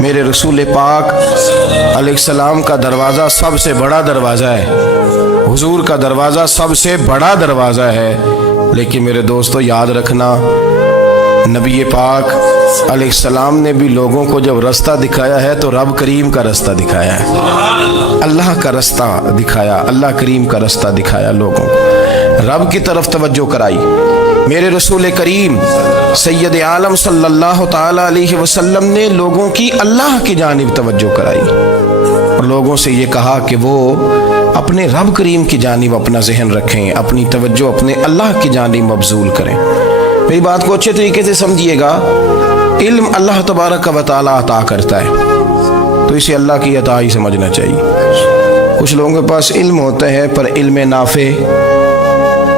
میرے رسول پاک علیہ السلام کا دروازہ سب سے بڑا دروازہ ہے، حضور کا دروازہ سب سے بڑا دروازہ ہے، لیکن میرے دوستو یاد رکھنا، نبی پاک علیہ السلام نے بھی لوگوں کو جب رستہ دکھایا ہے تو رب کریم کا رستہ دکھایا ہے، اللہ کا رستہ دکھایا، اللہ کریم کا رستہ دکھایا، لوگوں کو رب کی طرف توجہ کرائی۔ میرے رسول کریم سید عالم صلی اللہ تعالی علیہ وسلم نے لوگوں کی اللہ کی جانب توجہ کرائی اور لوگوں سے یہ کہا کہ وہ اپنے رب کریم کی جانب اپنا ذہن رکھیں، اپنی توجہ اپنے اللہ کی جانب مبذول کریں۔ میری بات کو اچھے طریقے سے سمجھیے گا، علم اللہ تبارک و تعالی عطا کرتا ہے تو اسے اللہ کی عطا ہی سمجھنا چاہیے۔ کچھ لوگوں کے پاس علم ہوتا ہے پر علم نافع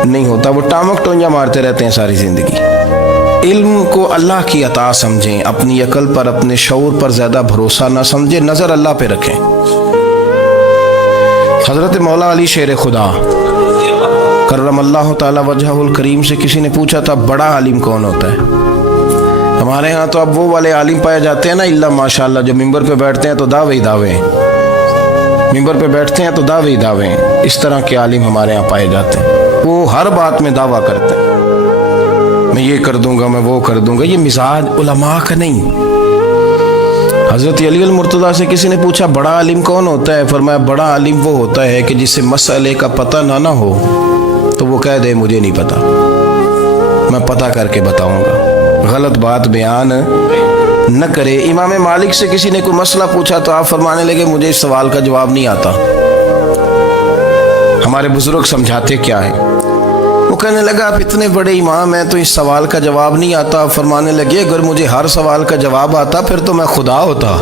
نہیں ہوتا، وہ ٹامک ٹونجا مارتے رہتے ہیں ساری زندگی۔ علم کو اللہ کی عطا سمجھیں، اپنی عقل پر اپنے شعور پر زیادہ بھروسہ نہ سمجھیں، نظر اللہ پہ رکھیں۔ حضرت مولا علی شیر خدا کرم اللہ تعالی وجہہ الکریم سے کسی نے پوچھا تھا بڑا عالم کون ہوتا ہے؟ ہمارے ہاں تو اب وہ والے عالم پائے جاتے ہیں نا، اللہ ماشاءاللہ، جو ممبر پہ بیٹھتے ہیں تو دعوے ہی دعوے ہیں، ممبر پہ بیٹھتے ہیں تو دعوے ہی دعوے ہیں، اس طرح کے عالم ہمارے ہاں پائے جاتے ہیں۔ وہ ہر بات میں دعویٰ کرتے ہیں، میں یہ کر دوں گا، میں وہ کر دوں گا۔ یہ مزاج علماء کا نہیں۔ حضرت علی المرتضیٰ سے کسی نے پوچھا بڑا عالم کون ہوتا ہے؟ فرمایا بڑا عالم وہ ہوتا ہے کہ جسے مسئلے کا پتہ نہ ہو تو وہ کہہ دے مجھے نہیں پتا، میں پتہ کر کے بتاؤں گا، غلط بات بیان نہ کرے۔ امام مالک سے کسی نے کوئی مسئلہ پوچھا تو آپ فرمانے لگے مجھے اس سوال کا جواب نہیں آتا۔ ہمارے بزرگ سمجھاتے کیا ہے؟ وہ کہنے لگا آپ اتنے بڑے امام ہیں تو اس سوال کا جواب نہیں آتا۔ فرمانے لگے اگر مجھے ہر سوال کا جواب آتا پھر تو میں خدا ہوتا،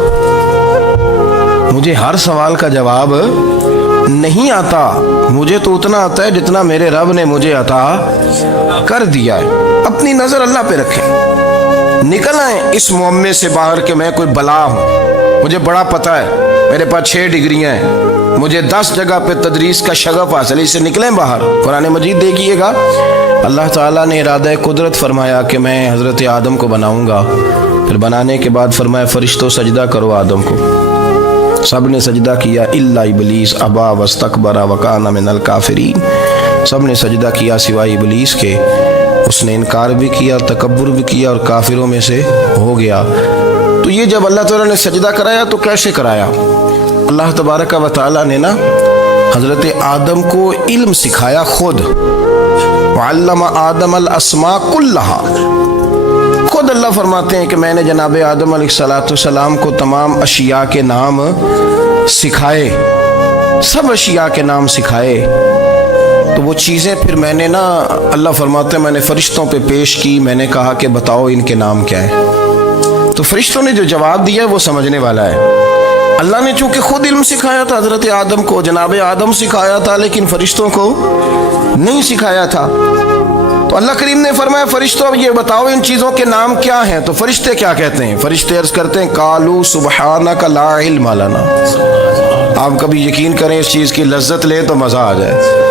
مجھے ہر سوال کا جواب نہیں آتا، مجھے تو اتنا آتا ہے جتنا میرے رب نے مجھے عطا کر دیا ہے۔ اپنی نظر اللہ پہ رکھیں، نکل آئیں اس معمے سے باہر کہ میں کوئی بلا ہوں، مجھے بڑا پتہ ہے، میرے پاس 6 ڈگریاں ہیں، مجھے 10 جگہ پہ تدریس کا شغف حاصل ہے، اس سے نکلیں باہر۔ قرآن مجید دیکھیے گا، اللہ تعالیٰ نے ارادہ قدرت فرمایا کہ میں حضرت آدم کو بناؤں گا، پھر بنانے کے بعد فرمایا فرشتوں سجدہ کرو آدم کو، سب نے سجدہ کیا الا ابلیس ابا واستکبر وکان من الکافرین، سب نے سجدہ کیا سوائے ابلیس کے، اس نے انکار بھی کیا، تکبر بھی کیا اور کافروں میں سے ہو گیا۔ تو یہ جب اللہ تعالیٰ نے سجدہ کرایا تو کیسے کرایا؟ اللہ تبارک و تعالیٰ نے نا حضرت آدم کو علم سکھایا خود، وعلم آدم الاسماء کلہا، خود اللہ فرماتے ہیں کہ میں نے جناب آدم علیہ السلام کو تمام اشیاء کے نام سکھائے، سب اشیاء کے نام سکھائے۔ تو وہ چیزیں پھر میں نے نا، اللہ فرماتے ہیں میں نے فرشتوں پہ پیش کی، میں نے کہا کہ بتاؤ ان کے نام کیا ہے، تو فرشتوں نے جو جواب دیا ہے وہ سمجھنے والا ہے۔ اللہ نے چونکہ خود علم سکھایا تھا حضرت آدم کو، جناب آدم سکھایا تھا، لیکن فرشتوں کو نہیں سکھایا تھا۔ تو اللہ کریم نے فرمایا فرشتوں اب یہ بتاؤ ان چیزوں کے نام کیا ہیں؟ تو فرشتے کیا کہتے ہیں؟ فرشتے عرض کرتے ہیں قالوا سبحانک لا علم لنا۔ آپ کبھی یقین کریں اس چیز کی لذت لیں تو مزہ آ جائے۔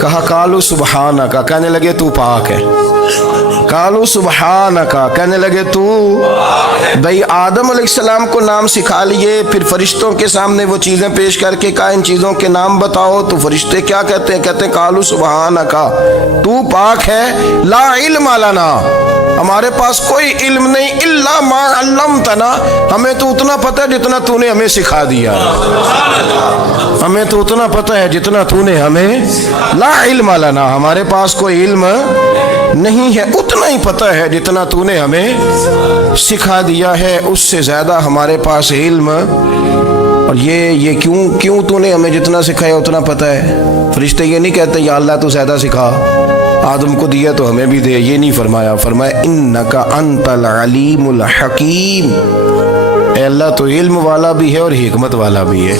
کہا قالوا سبحانک، کہنے لگے تو پاک ہے، قالوا سبحانک، کہنے لگے تو بھئی آدم علیہ السلام کو نام سکھا لیے، پھر فرشتوں کے سامنے وہ چیزیں پیش کر کے کہا ان چیزوں کے نام بتاؤ، تو فرشتے کیا کہتے ہیں؟ کہتے ہیں قالوا سبحانک، تو پاک ہے، لا علم لنا، ہمارے پاس کوئی علم نہیں، الا ما علمتنا، ہمیں تو اتنا پتہ ہے جتنا تو نے ہمیں سکھا دیا، ہمیں تو اتنا پتہ ہے جتنا تو نے ہمیں، لا علم لنا، ہمارے پاس کوئی علم نہیں ہے، اتنا ہی پتہ ہے جتنا تو نے ہمیں سکھا دیا ہے، اس سے زیادہ ہمارے پاس علم، اور یہ کیوں تو نے ہمیں جتنا سکھایا اتنا پتہ ہے۔ فرشتے یہ نہیں کہتے یا اللہ تو زیادہ سکھا، آدم کو دیا تو ہمیں بھی دے، یہ نہیں فرمایا، فرمایا انک انت العلیم الحکیم، اے اللہ تو علم والا بھی ہے اور حکمت والا بھی ہے،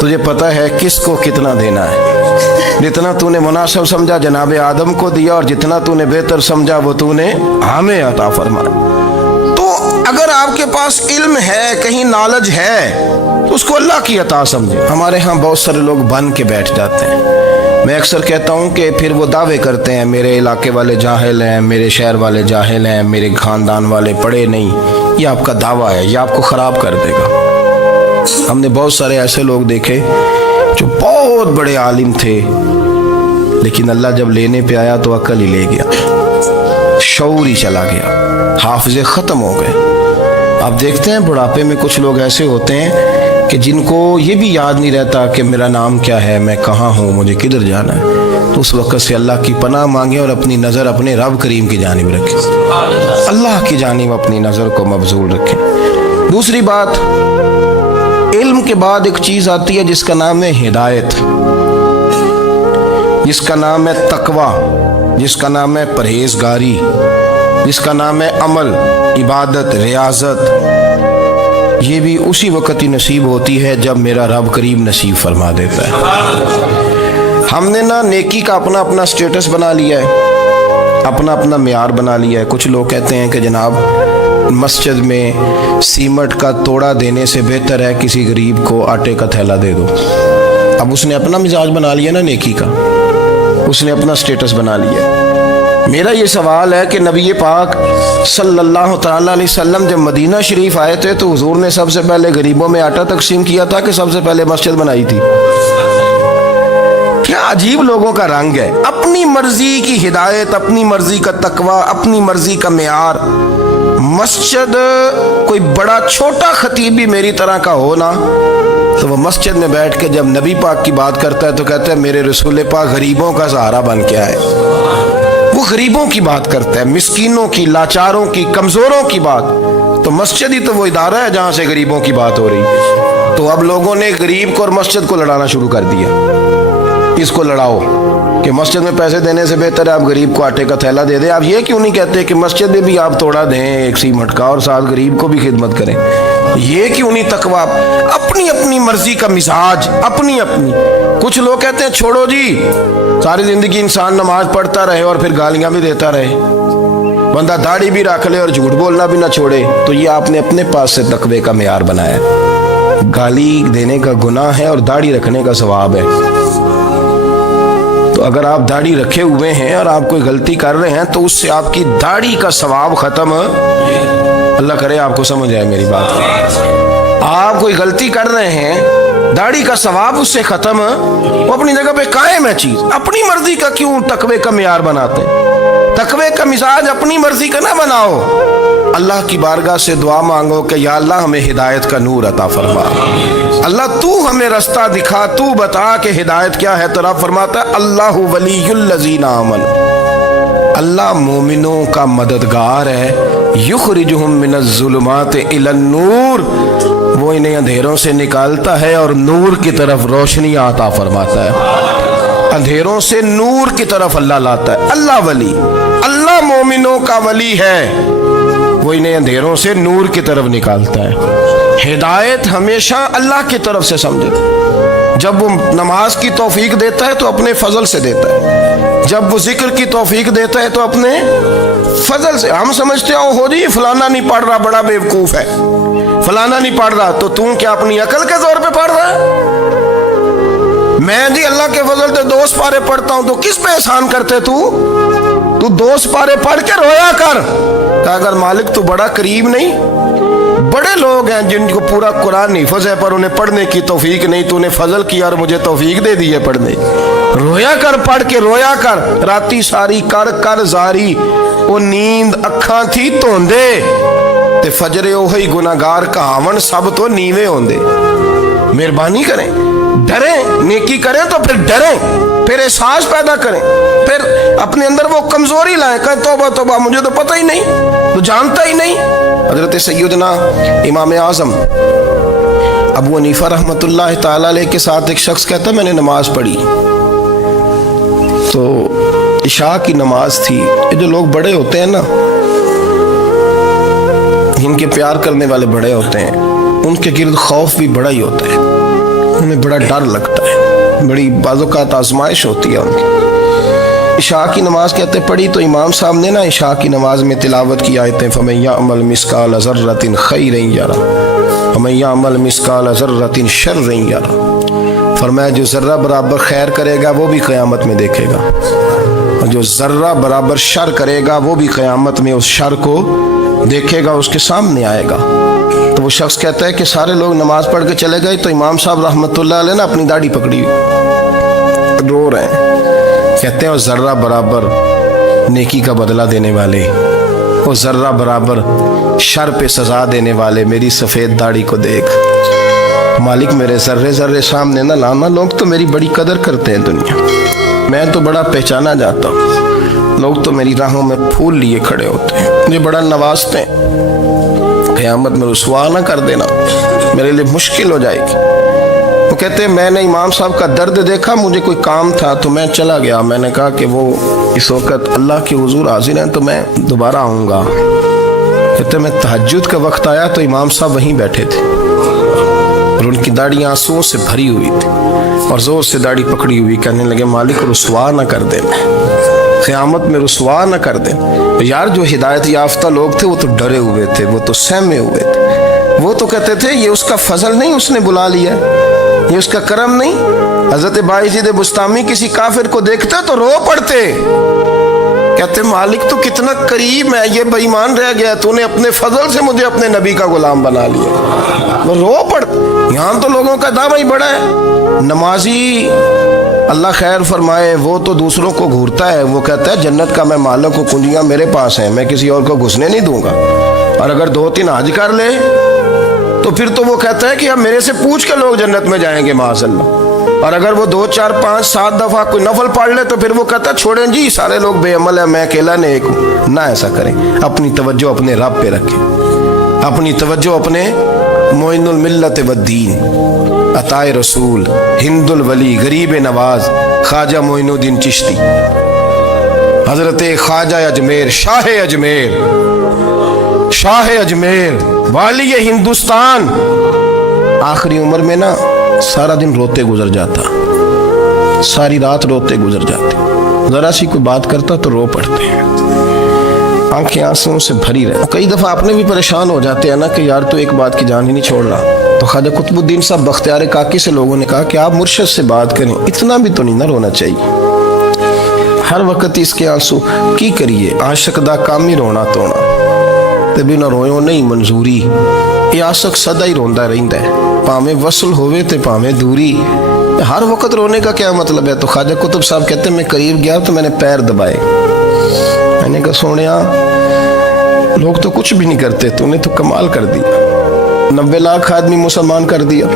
تجھے پتہ ہے کس کو کتنا دینا ہے، جتنا تو نے مناسب سمجھا جناب آدم کو دیا، اور جتنا تو نے بہتر سمجھا وہ تو نے ہمیں عطا فرمایا۔ تو اگر آپ کے پاس علم ہے، کہیں نالج ہے، تو اس کو اللہ کی عطا سمجھے۔ ہمارے ہاں بہت سارے لوگ بن کے بیٹھ جاتے ہیں، میں اکثر کہتا ہوں کہ پھر وہ دعوے کرتے ہیں میرے علاقے والے جاہل ہیں، میرے شہر والے جاہل ہیں، میرے خاندان والے پڑھے نہیں، یہ آپ کا دعویٰ ہے، یہ آپ کو خراب کر دے گا۔ ہم نے بہت سارے ایسے لوگ دیکھے جو بہت بڑے عالم تھے، لیکن اللہ جب لینے پہ آیا تو عقل ہی لے گیا، شعور ہی چلا گیا، حافظے ختم ہو گئے۔ آپ دیکھتے ہیں بڑھاپے میں کچھ لوگ ایسے ہوتے ہیں کہ جن کو یہ بھی یاد نہیں رہتا کہ میرا نام کیا ہے، میں کہاں ہوں، مجھے کدھر جانا ہے۔ تو اس وقت سے اللہ کی پناہ مانگیں اور اپنی نظر اپنے رب کریم کی جانب رکھیں، اللہ کی جانب اپنی نظر کو مبذول رکھیں۔ دوسری بات، علم کے بعد ایک چیز آتی ہے جس کا نام ہے ہدایت، جس کا نام ہے تقویٰ، جس کا نام ہے پرہیزگاری، جس کا نام ہے عمل، عبادت، ریاضت۔ یہ بھی اسی وقت ہی نصیب ہوتی ہے جب میرا رب کریم نصیب فرما دیتا ہے۔ ہم نے نا نیکی کا اپنا اپنا سٹیٹس بنا لیا ہے، اپنا اپنا معیار بنا لیا ہے۔ کچھ لوگ کہتے ہیں کہ جناب مسجد میں سیمنٹ کا توڑا دینے سے بہتر ہے کسی غریب کو آٹے کا تھیلا دے دو۔ اب اس نے اپنا مزاج بنا لیا نا نیکی کا، اس نے اپنا سٹیٹس بنا لیا۔ میرا یہ سوال ہے کہ نبی پاک صلی اللہ تعالیٰ علیہ وسلم جب مدینہ شریف آئے تھے تو حضور نے سب سے پہلے غریبوں میں آٹا تقسیم کیا تھا کہ سب سے پہلے مسجد بنائی تھی؟ کیا عجیب لوگوں کا رنگ ہے، اپنی مرضی کی ہدایت، اپنی مرضی کا تقویٰ، اپنی مرضی کا معیار۔ مسجد کوئی بڑا چھوٹا خطیب بھی میری طرح کا ہو نا تو وہ مسجد میں بیٹھ کے جب نبی پاک کی بات کرتا ہے تو کہتا ہے میرے رسول پاک غریبوں کا سہارا بن کے آئے۔ وہ غریبوں کی بات کرتا ہے، مسکینوں کی، لاچاروں کی، کمزوروں کی بات۔ تو مسجد ہی تو وہ ادارہ ہے جہاں سے غریبوں کی بات ہو رہی۔ تو اب لوگوں نے غریب کو اور مسجد کو لڑانا شروع کر دیا، اس کو لڑاؤ کہ مسجد میں پیسے دینے سے بہتر ہے آپ غریب کو آٹے کا تھیلا دے دیں۔ آپ یہ کیوں نہیں کہتے کہ مسجد میں بھی آپ توڑا دیں ایک سیمنٹ کا اور ساتھ غریب کو بھی خدمت کریں؟ یہ کیوں نہیں تقویٰ؟ اپنی اپنی مرضی کا مزاج، اپنی اپنی۔ کچھ لوگ کہتے ہیں چھوڑو جی، ساری زندگی انسان نماز پڑھتا رہے اور پھر گالیاں بھی دیتا رہے، بندہ داڑھی بھی رکھ لے اور جھوٹ بولنا بھی نہ چھوڑے۔ تو یہ آپ نے اپنے پاس سے تقوی کا معیار بنایا ہے۔ گالی دینے کا گناہ ہے اور داڑھی رکھنے کا ثواب ہے۔ تو اگر آپ داڑھی رکھے ہوئے ہیں اور آپ کوئی غلطی کر رہے ہیں تو اس سے آپ کی داڑھی کا ثواب ختم، اللہ کرے آپ کو سمجھ آئے میری بات۔ آپ کوئی غلطی کر رہے ہیں، داڑھی کا ثواب اس سے ختم، وہ اپنی جگہ پہ قائم ہے چیز۔ اپنی مرضی کا کیوں تقوی کا معیار بناتے ہیں؟ تقوی کا مزاج اپنی مرضی کا نہ بناؤ۔ اللہ کی بارگاہ سے دعا مانگو کہ یا اللہ ہمیں ہدایت کا نور عطا فرما، اللہ تو ہمیں رستہ دکھا، تو بتا کہ ہدایت کیا ہے۔ تو رب فرماتا ہے اللہ ولی الذین آمنوا، اللہ مومنوں کا مددگار ہے، یخرجہم من الظلمات الی النور، وہ انہیں اندھیروں سے نکالتا ہے اور نور کی طرف روشنی عطا فرماتا ہے۔ اندھیروں سے نور کی طرف اللہ لاتا ہے۔ اللہ ولی، اللہ مومنوں کا ولی ہے، وہ انہیں اندھیروں سے نور کی طرف نکالتا ہے۔ ہدایت ہمیشہ اللہ کی طرف سے سمجھے۔ جب وہ نماز کی توفیق دیتا ہے تو اپنے فضل سے دیتا ہے، جب وہ ذکر کی توفیق دیتا ہے تو اپنے فضل سے۔ ہم سمجھتے ہو جی فلانا نہیں پڑھ رہا بڑا بیوقوف ہے، فلانا نہیں پڑھ رہا، تو تم کیا اپنی عقل کے زور پہ پڑھ رہا ہے؟ میں جی اللہ کے فضل سے 2 سپارے پڑھتا ہوں، تو کس پہ احسان کرتے تو 2 سپارے پڑھ کے رویا کر کہ اگر مالک تو بڑا قریب نہیں۔ بڑے لوگ ہیں جن کو پورا قرآن حفظ ہے پر انہیں پڑھنے کی توفیق نہیں، تو انہیں فضل کیا اور مجھے توفیق دے دی ہے پڑھنے۔ رویا کر، پڑھ کے رویا کر، راتی ساری کر کر زاری، وہ نیند اکھاں تھی توندے تے فجرے اوہی گناہگار کہاون سب تو نیوے ہوندے۔ مہربانی کریں، ڈریں، نیکی کریں تو پھر ڈریں، پھر احساس پیدا کریں، پھر اپنے اندر وہ کمزوری لائیں کہ توبہ توبہ مجھے تو پتہ ہی نہیں، تو جانتا ہی نہیں۔ حضرت سیدنا امام اعظم ابو حنیفہ رحمۃ اللہ تعالی علیہ کے ساتھ ایک شخص کہتا میں نے نماز پڑھی تو عشاء کی نماز تھی۔ یہ جو لوگ بڑے ہوتے ہیں نا، جن کے پیار کرنے والے بڑے ہوتے ہیں، ان کے گرد خوف بھی بڑا ہی ہوتا ہے، انہیں بڑا ڈر لگتا ہے، بڑی بعض اوقات آزمائش ہوتی ہے ان کی۔ عشاء کی نماز کہتے پڑھی تو امام صاحب نے نا عشاء کی نماز میں تلاوت کی آیتیں فَمَن يَعْمَلْ مِثْقَالَ ذَرَّةٍ خَيْرًا يَرَهُ وَمَن يَعْمَلْ مِثْقَالَ ذَرَّةٍ شَرًّا يَرَهُ، فرمایا جو ذرہ برابر خیر کرے گا وہ بھی قیامت میں دیکھے گا، اور جو ذرہ برابر شر کرے گا وہ بھی قیامت میں اس شر کو دیکھے گا اس کے سامنے آئے گا. تو وہ شخص کہتا ہے کہ سارے لوگ نماز پڑھ کے چلے گئے تو امام صاحب رحمۃ اللہ علیہ نے اپنی داڑھی پکڑی ہوئی رو رہے ہیں. کہتے ہیں وہ ذرہ برابر نیکی کا بدلہ دینے والے، وہ ذرہ برابر شر پہ سزا دینے والے میری سفید داڑھی کو دیکھ. مالک میرے ذرے ذرے سامنے نہ لانا، لوگ تو میری بڑی قدر کرتے ہیں دنیا، میں تو بڑا پہچانا جاتا ہوں، لوگ تو میری راہوں میں پھول لیے کھڑے ہوتے ہیں، مجھے بڑا نوازتے ہیں، قیامت میں رسوا نہ کر دینا، میرے لیے مشکل ہو جائے گی. وہ کہتے ہیں میں نے امام صاحب کا درد دیکھا، مجھے کوئی کام تھا تو میں چلا گیا. میں نے کہا کہ وہ اس وقت اللہ کے حضور حاضر ہیں تو میں دوبارہ آؤں گا. کہتے ہیں میں تہجد کا وقت آیا تو امام صاحب وہیں بیٹھے تھے اور ان کی داڑھی آنسوؤں سے بھری ہوئی تھی اور زور سے داڑھی پکڑی ہوئی. کہنے لگے مالک رسوا نہ کر دے، قیامت میں رسوا نہ کر دے. یار جو ہدایت یافتہ لوگ تھے وہ تو ڈرے ہوئے تھے، وہ تو سہمے ہوئے تھے، وہ تو کہتے تھے یہ اس کا فضل نہیں، اس نے بلا لیا، یہ اس کا کرم نہیں. حضرت بایزید بسطامی کسی کافر کو دیکھتے تو رو پڑتے، کہتے مالک تو کتنا کریم ہے، یہ بے ایمان رہ گیا، تو نے اپنے فضل سے مجھے اپنے نبی کا غلام بنا لیا. وہ رو پڑتے. یہاں تو لوگوں کا دعویٰ ہی بڑا ہے. نمازی اللہ خیر فرمائے وہ تو دوسروں کو گھورتا ہے، وہ کہتا ہے جنت کا میں مالک ہوں، کنجیاں میرے پاس ہیں، میں کسی اور کو گھسنے نہیں دوں گا. اور اگر 2-3 حج کر لے تو پھر تو وہ کہتا ہے کہ اب میرے سے پوچھ کے لوگ جنت میں جائیں گے معاذ اللہ. اور اگر وہ 2, 4, 5, 7 دفعہ کوئی نفل پڑھ لے تو پھر وہ کہتا ہے چھوڑیں جی سارے لوگ بے عمل ہیں، میں اکیلا نیک ہوں. نہ ایسا کریں، اپنی توجہ اپنے رب پہ رکھیں، اپنی توجہ اپنے معین الملت والدین، عطائے رسول، ہند الولی، غریب نواز، خواجہ معین الدین چشتی، حضرت خواجہ اجمیر، شاہ اجمیر، شاہ اجمیر، والی ہندوستان. آخری عمر میں نا سارا دن روتے گزر جاتا، ساری رات روتے گزر جاتے، ذرا سی کوئی بات کرتا تو رو پڑتے ہیں، آنکھیں آنسوں سے بھری رہے. کئی دفعہ اپنے بھی پریشان ہو جاتے ہیں نا کہ یار تو ایک بات کی جان ہی نہیں چھوڑ رہا. تو خواجہ قطب الدین صاحب بختیار کاکی سے لوگوں نے کہا کہ آپ مرشد سے بات کریں، اتنا بھی تو نہیں نہ رونا چاہیے، ہر وقت اس کے آنسو کی کریے. عاشق دا کام ہی رونا تونا تے بھی نہ روئے نہیں منظوری. یہ عاشق سدا ہی روندا رہندا ہے، پاویں وصل ہوئے تے پاویں دوری. ہر وقت رونے کا کیا مطلب ہے؟ تو خواجہ قطب صاحب کہتے ہیں میں قریب گیا تو میں نے پیر دبائے، میں نے کہا سونیا لوگ تو کچھ بھی نہیں کرتے، تو نے تو کمال کر دیا، 90 لاکھ آدمی مسلمان کر دیا،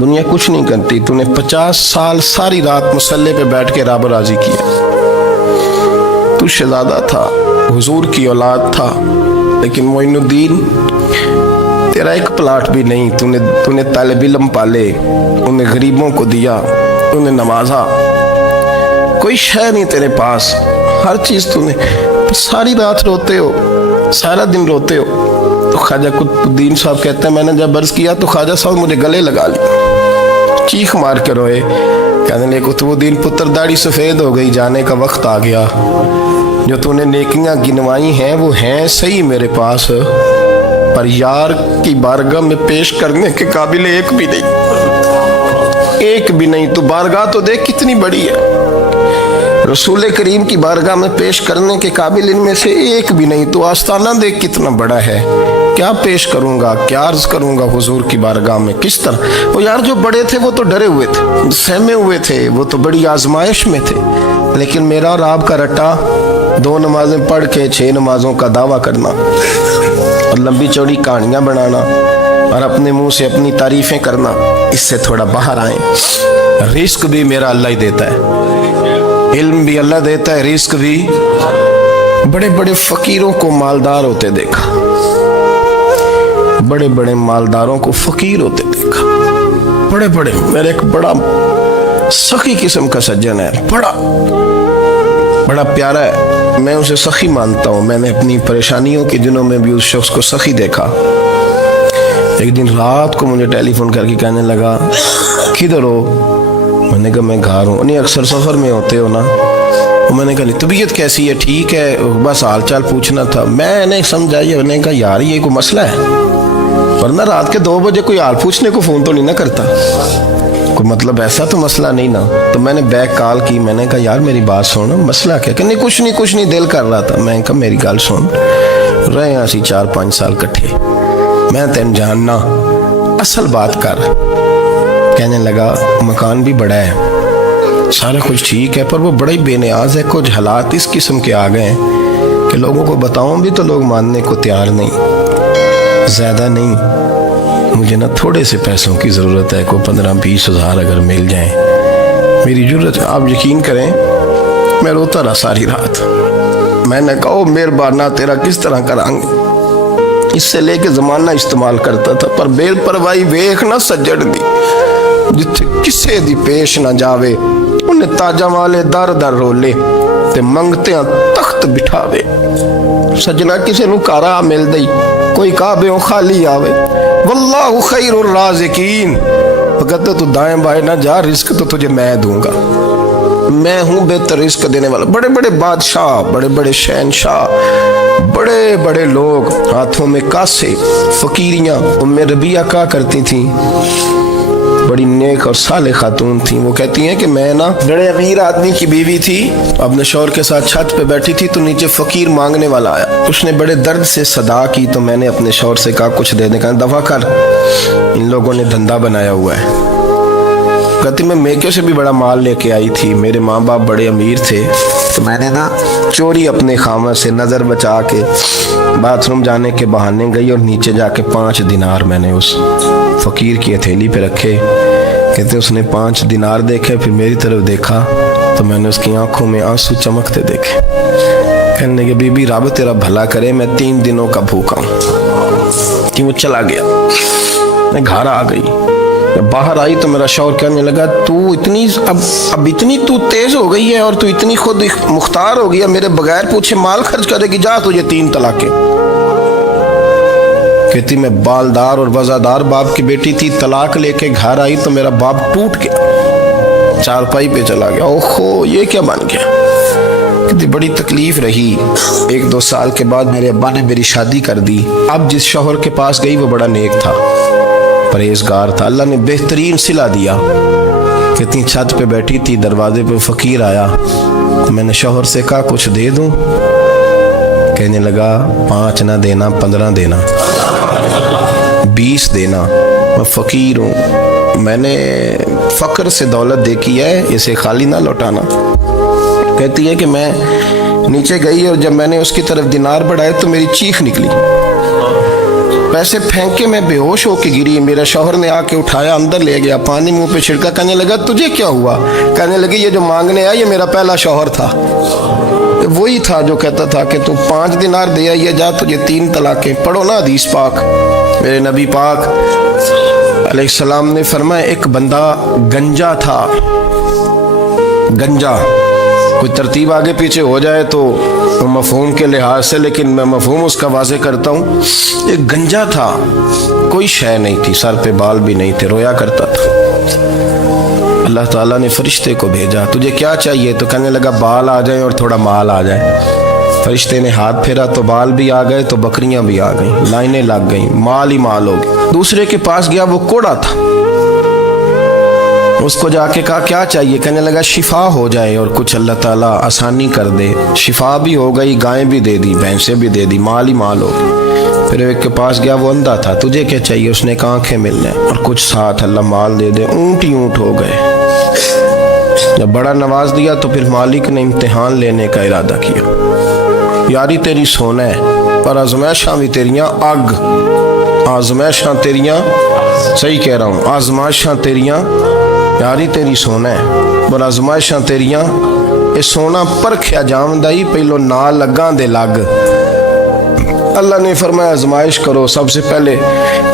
دنیا کچھ نہیں کرتی، تو نے 50 سال ساری رات مصلے پہ بیٹھ کے رب راضی کیا. تو شہزادہ تھا، حضور کی اولاد تھا، لیکن معین الدین تیرا ایک پلاٹ بھی نہیں، تو نے طالب علم پالے، انہیں غریبوں کو دیا، انہیں نوازا، کوئی شے نہیں تیرے پاس، ہر چیز تو نے، ساری رات روتے ہو، سارا دن روتے ہو. تو خواجہ قطب الدین صاحب کہتے ہیں میں نے جب عرض کیا تو خواجہ صاحب مجھے گلے لگا لیا، چیخ مار کے روئے، کہنے لگے قطب الدین پتر داڑھی سفید ہو گئی، جانے کا وقت آ گیا، جو تو نے نیکیاں گنوائی ہیں وہ ہیں صحیح میرے پاس، پر یار کی بارگاہ میں پیش کرنے کے قابل ایک بھی نہیں، ایک بھی نہیں. تو بارگاہ تو دیکھ کتنی بڑی ہے، رسول کریم کی بارگاہ میں پیش کرنے کے قابل ان میں سے ایک بھی نہیں. تو آستانہ دیکھ کتنا بڑا ہے، کیا پیش کروں گا، کیا عرض کروں گا حضور کی بارگاہ میں، کس طرح. وہ یار جو بڑے تھے وہ تو ڈرے ہوئے تھے، سہمے ہوئے تھے، وہ تو بڑی آزمائش میں تھے، لیکن میرا اور آپ کا رٹا 2 نمازیں پڑھ کے 6 نمازوں کا دعویٰ کرنا اور لمبی چوڑی کہانیاں بنانا اور اپنے منہ سے اپنی تعریفیں کرنا، اس سے تھوڑا باہر آئیں. رزق بھی میرا اللہ ہی دیتا ہے، علم بھی اللہ دیتا ہے، رزق بھی. بڑے بڑے فقیروں کو مالدار ہوتے دیکھا، بڑے بڑے مالداروں کو فقیر ہوتے دیکھا، بڑے بڑے. میرے ایک بڑا سخی قسم کا سجن ہے، بڑا پیارا ہے، میں اسے سخی مانتا ہوں. میں نے اپنی پریشانیوں کے دنوں میں بھی اس شخص کو سخی دیکھا. ایک دن رات کو مجھے ٹیلی فون کر کے کہنے لگا کدھر ہو؟ میں نے کہا میں گھر ہوں. نہیں اکثر سفر میں ہوتے ہو نا؟ میں نے کہا طبیعت کیسی ہے؟ ٹھیک ہے، بس حال چال پوچھنا تھا. میں نے سمجھائی، میں نے کہا یار یہ کوئی مسئلہ ہے، ورنہ رات کے 2 بجے کوئی حال پوچھنے کو فون تو نہیں نہ کرتا، کوئی مطلب ایسا تو مسئلہ نہیں نا. تو میں نے بیک کال کی، میں نے کہا یار میری بات سن، مسئلہ کیا؟ کہ نہیں کچھ نہیں دل کر رہا تھا. میں نے کہا میری گال سن، رہے اسی 4-5 سال کٹھے، میں تین جاننا، اصل بات کر۔ کہنے لگا مکان بھی بڑا ہے، سارا کچھ ٹھیک ہے، پر وہ بڑا ہی بے نیاز ہے، کچھ حالات اس قسم کے آ گئے ہیں کہ لوگوں کو بتاؤں بھی تو لوگ ماننے کو تیار نہیں، زیادہ نہیں، مجھے نا تھوڑے سے پیسوں کی ضرورت ہے، کوئی 15-20 ہزار اگر مل جائیں، میری ضرورت ہے۔ آپ یقین کریں میں روتا رہا ساری رات۔ میں نے کہا مہربانہ تیرا کس طرح کرانگے، اس سے لے کے زمانہ استعمال کرتا تھا، پر بے پرواہی ویکھ نہ سجڑ دی، جتھے کسے دی پیش نہ جاوے، انہیں تاجہ والے در در رولے تے منگتے ہیں تخت بٹھاوے۔ سجنا کسے نو کارا مل دئی، کوئی کعبے خالی آوے، واللہ خیر الرازقین، کہتے تو دائیں بائیں نہ جا، رزق تو تجھے میں دوں گا، میں ہوں بہتر رزق دینے والا۔ بڑے بڑے بادشاہ، بڑے بڑے شہنشاہ، بڑے بڑے لوگ، ہاتھوں میں کاسے، فقیریاں۔ ام ربیعہ کہا کرتی تھیں، بڑی نیک اور صالح خاتون تھیں، وہ کہتی ہیں کہ میں نا بڑے امیر آدمی کی بیوی تھی، اپنے شوہر کے ساتھ چھت پہ بیٹھی تھی تو نیچے فقیر مانگنے والا آیا، اس نے بڑے درد سے صدا کی تو میں نے اپنے شوہر سے کہا کچھ دے دے، کہا دفع کر، ان لوگوں نے دھندا بنایا ہوا ہے۔ کہتی میں میکے سے بھی بڑا مال لے کے آئی تھی، میرے ماں باپ بڑے امیر تھے، تو میں نے نا چوری اپنے خامہ سے نظر بچا کے باتھ روم جانے کے بہانے گئی اور نیچے جا کے 5 دینار میں نے اس فقیر کی ہتھیلی پہ رکھے۔ کہتے اس نے 5 دینار دیکھے، پھر میری طرف دیکھا تو میں نے اس کی آنکھوں میں آنسو چمکتے دیکھے۔ کہنے لگے بی بی رب تیرا بھلا کرے، میں 3 دنوں کا بھوکا ہوں۔ کہ وہ چلا گیا، میں گھر آ گئی، باہر آئی تو میرا شوہر کہنے لگا تو اتنی اب اتنی تو تیز ہو گئی ہے اور تو اتنی خود مختار ہو گئی ہے، میرے بغیر پوچھے مال خرچ کرے گی، جا تجھے 3 طلاقیں۔ کہتی میں بالدار اور وزادار باپ کی بیٹی تھی، طلاق لے کے گھر آئی تو میرا باپ ٹوٹ گیا، چارپائی پہ چلا گیا، اوہو یہ کیا بن گیا۔ کہتی بڑی تکلیف رہی، 1-2 سال کے بعد میرے ابا نے میری شادی کر دی۔ اب جس شوہر کے پاس گئی وہ بڑا نیک تھا، پرہیزگار تھا، اللہ نے بہترین صلہ دیا۔ کتنی چھت پہ بیٹھی تھی، دروازے پہ فقیر آیا، میں نے شوہر سے کہا کچھ دے دوں، کہنے لگا 5 نہ دینا، 15 دینا، 20 دینا، میں فقیر ہوں، میں نے فقر سے دولت دیکھی ہے، اسے خالی نہ لوٹانا۔ کہتی ہے کہ میں نیچے گئی اور جب میں نے اس کی طرف دینار بڑھائے تو میری چیخ نکلی، پیسے پھینک کے میں بے ہوش ہو کے گری، میرا شوہر نے آ کے اٹھایا، اندر لے گیا، پانی منہ پہ چھڑکا، کہنے لگا تجھے کیا ہوا؟ کہنے لگی یہ جو مانگنے آیا یہ میرا پہلا شوہر تھا، وہی تھا جو کہتا تھا کہ تو 5 دینار دے آئیے، جا تجھے 3 طلاقیں۔ پڑھو نا حدیث پاک، میرے نبی پاک علیہ السلام نے فرمایا ایک بندہ گنجا تھا، گنجا، کوئی ترتیب آگے پیچھے ہو جائے تو مفہوم کے لحاظ سے، لیکن میں مفہوم اس کا واضح کرتا ہوں، ایک گنجا تھا، کوئی شے نہیں تھی، سر پہ بال بھی نہیں تھے، رویا کرتا تھا۔ اللہ تعالیٰ نے فرشتے کو بھیجا، تجھے کیا چاہیے؟ تو کہنے لگا بال آ جائیں اور تھوڑا مال آ جائے۔ فرشتے نے ہاتھ پھیرا تو بال بھی آ گئے تو بکریاں بھی آ گئیں، لائنیں لگ گئیں، مال ہی مال ہو گئے۔ دوسرے کے پاس گیا، وہ کوڑا تھا، اس کو جا کے کہا کیا چاہیے؟ کہنے لگا شفا ہو جائے اور کچھ اللہ تعالیٰ آسانی کر دے، شفا بھی ہو گئی، گائیں بھی دے دی، بھینسیں بھی دے دی، مال ہی مال ہو گئی۔ پھر ایک کے پاس گیا، وہ اندھا تھا، تجھے کیا چاہیے؟ اس نے کہا آنکھیں ملنے اور کچھ ساتھ اللہ مال دے دے، اونٹ ہی اونٹ ہو گئے۔ جب بڑا نواز دیا تو پھر مالک نے امتحان لینے کا ارادہ کیا، یاری تیری سونا ہے پر آزمائشاں بھی تیریاں اگ، آزمائشاں تیریاں، صحیح کہہ رہا ہوں، آزمائشاں تیریاں، یاری تیری سونا ہے پر آزمائشاں تیریاں، اے سونا پرکھیا جامدائی پہلو نال لگاں دے لگ۔ اللہ نے فرمایا آزمائش کرو۔ سب سے پہلے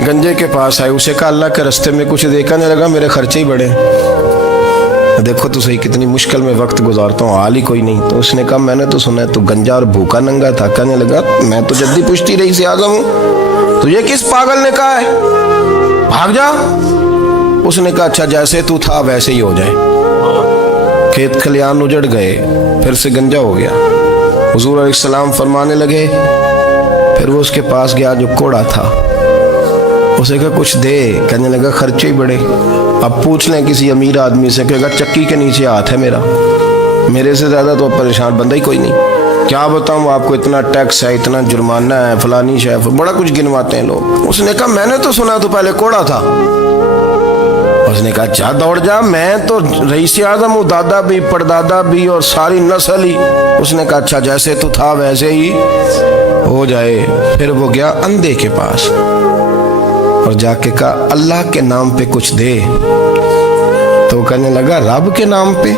گنجے کے پاس آئے، اسے کہا اللہ کے رستے میں کچھ دیکھا نہیں لگا، میرے خرچے ہی بڑے، دیکھو تو صحیح کتنی مشکل میں وقت گزارتا ہوں، حال ہی کوئی نہیں۔ تو اس نے کہا میں نے تو سنا ہے تو گنجا اور بھوکا ننگا تھا۔ کہنے لگا میں تو جدی پشتی رئیس اعظم ہوں، تجھے کس پاگل نے کہا ہے بھاگ جا؟ اس نے کہا اچھا جیسے تو تھا ویسے ہی ہو جائے۔ کھیت کھلیان اجڑ گئے، پھر سے گنجا ہو گیا۔ حضور علیہ السلام فرمانے لگے، پھر وہ اس کے پاس گیا جو کوڑا تھا، اسے کہا کچھ دے، کہنے لگا خرچے ہی بڑے۔ اب پوچھ لیں کسی امیر آدمی سے، کہے گا چکی کے نیچے ہاتھ ہے میرا، میرے سے زیادہ تو پریشان بندہ ہی کوئی نہیں۔ کیا بتاؤں آپ کو، اتنا ٹیکس ہے، اتنا جرمانہ ہے، فلانی شے، بڑا کچھ گنواتے ہیں لوگ۔ اس نے کہا میں نے تو سنا تو پہلے کوڑا تھا۔ اس نے کہا اچھا دوڑ جا، میں تو رئیس اعظم ہوں، دادا بھی پردادا بھی اور ساری نسل ہی۔ اس نے کہا اچھا جیسے تو تھا ویسے ہی ہو جائے۔ پھر وہ گیا اندھے کے پاس اور جا کے کہا اللہ کے نام پہ کچھ دے۔ تو کہنے لگا رب کے نام پہ؟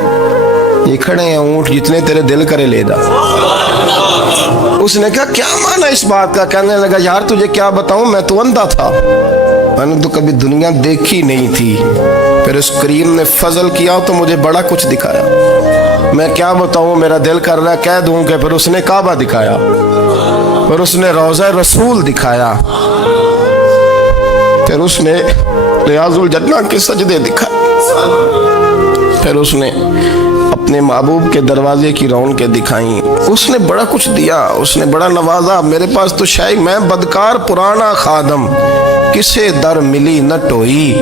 یہ کھڑے ہیں اونٹ، جتنے تیرے دل کرے لے دا۔ اس نے کہا کیا معنی اس بات کا؟ کہنے لگا یار تجھے کیا بتاؤں، میں تو اندھا تھا، میں نے تو کبھی دنیا دیکھی نہیں تھی، پھر اس کریم نے فضل کیا تو مجھے بڑا کچھ دکھایا۔ میں کیا بتاؤں، میرا دل کر رہا ہے کہہ دوں کہ پھر اس نے کعبہ دکھایا، پھر اس نے روضہ رسول دکھایا، پھر اس نے ریاض الجنہ کے سجدے دکھائے، پھر اس نے اپنے محبوب کے دروازے کی رونقیں دکھائیں۔ اس نے بڑا کچھ دیا، اس نے بڑا نوازا۔ میرے پاس تو شاید میں بدکار پرانا خادم، کسے در ملی نہ ٹوئی،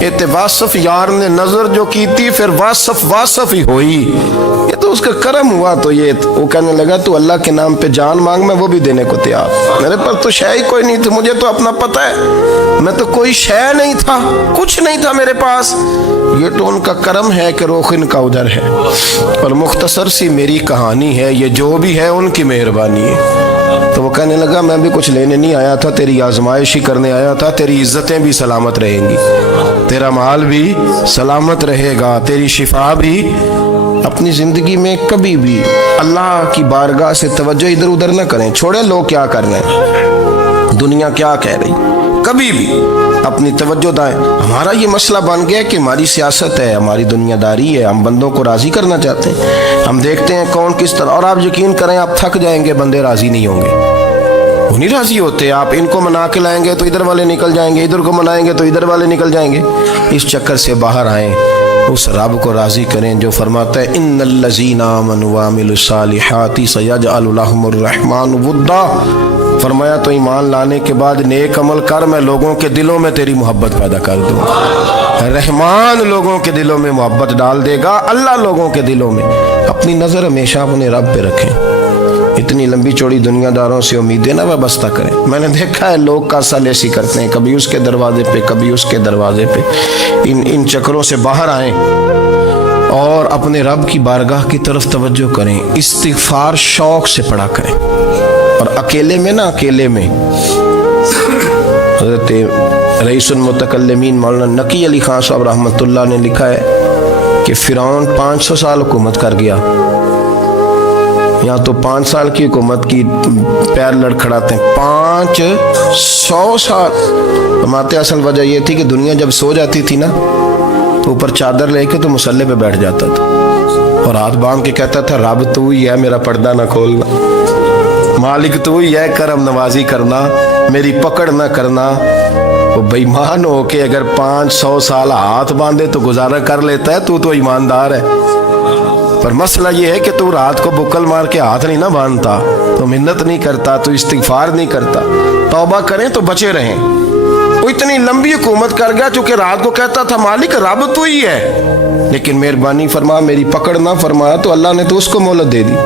یہ واصف یار نے نظر جو کی تھی پھر واصف ہی ہوئی۔ یہ تو اس کا کرم ہوا۔ تو یہ وہ کہنے لگا تو اللہ کے نام پہ جان مانگ، میں وہ بھی دینے کو تیار۔ میرے پاس تو شے ہی کوئی نہیں تھی، مجھے تو اپنا پتہ ہے، میں تو کوئی شے نہیں تھا، کچھ نہیں تھا میرے پاس۔ یہ تو ان کا کرم ہے کہ رخ ان کا ادھر ہے، اور مختصر سی میری کہانی ہے، یہ جو بھی ہے ان کی مہربانی ہے۔ تو وہ کہنے لگا میں بھی کچھ لینے نہیں آیا تھا، تیری آزمائش ہی کرنے آیا تھا، تیری عزتیں بھی سلامت رہیں گی، تیرا مال بھی سلامت رہے گا، تیری شفا بھی۔ اپنی زندگی میں کبھی بھی اللہ کی بارگاہ سے توجہ ادھر ادھر نہ کریں، چھوڑیں لوگ کیا کر رہے ہیں، دنیا کیا کہہ رہی، کبھی بھی اپنی توجہ دائیں۔ ہمارا یہ مسئلہ بن گیا کہ ہماری سیاست ہے، ہماری دنیا داری ہے، ہم بندوں کو راضی کرنا چاہتے ہیں، ہم دیکھتے ہیں کون کس طرح، اور آپ یقین کریں آپ تھک جائیں گے، بندے راضی نہیں ہوں گے، وہ نہیں راضی ہوتے۔ آپ ان کو منا کے لائیں گے تو ادھر والے نکل جائیں گے، ادھر کو منائیں گے تو ادھر والے نکل جائیں گے۔ اس چکر سے باہر آئیں، اس رب کو راضی کریں جو فرماتا ہے ان الذین آمنوا وعملوا الصالحات سیجعل لهم الرحمن ودا۔ فرمایا تو ایمان لانے کے بعد نیک عمل کر، میں لوگوں کے دلوں میں تیری محبت پیدا کر دوں گا۔ رحمان لوگوں کے دلوں میں محبت ڈال دے گا، اللہ لوگوں کے دلوں میں۔ اپنی نظر ہمیشہ اپنے رب پہ رکھیں، اتنی لمبی چوڑی دنیا داروں سے امیدیں نہ وابستہ کریں۔ میں نے دیکھا ہے لوگ کا سال ایسی کرتے ہیں، کبھی اس کے دروازے پہ کبھی اس کے دروازے پہ۔ ان چکروں سے باہر آئیں اور اپنے رب کی بارگاہ کی طرف توجہ کریں، استغفار شوق سے پڑھا کریں، اور اکیلے میں نہ، اکیلے میں حضرت رئیس المتکلمین مولانا نقی علی خان صاحب رحمۃ اللہ نے لکھا ہے کہ فرعون 500 سال حکومت کر گیا، یہاں تو 5 سال کی حکومت کی پیر لڑکھڑاتے ہیں، 500 سال۔ فرماتے اصل وجہ یہ تھی کہ دنیا جب سو جاتی تھی نا تو اوپر چادر لے کے تو مصلے پہ بیٹھ جاتا تھا اور ہاتھ باندھ کے کہتا تھا رب تو ہی ہے، میرا پردہ نہ کھولنا، مالک تو ہی ہے، کرم نوازی کرنا، میری پکڑ نہ کرنا۔ وہ بے ایمان ہو کے اگر 500 سال ہاتھ باندھے تو گزارا کر لیتا ہے، تو ایماندار ہے۔ پر مسئلہ یہ ہے کہ تو رات کو بکل مار کے ہاتھ نہیں نہ باندھتا، تو منت نہیں کرتا، تو استغفار نہیں کرتا۔ توبہ کریں تو بچے رہیں۔ وہ اتنی لمبی حکومت کر گیا چونکہ رات کو کہتا تھا مالک رب تو ہی ہے، لیکن مہربانی فرما، میری پکڑ نہ فرمایا تو اللہ نے تو اس کو مہلت دے دی۔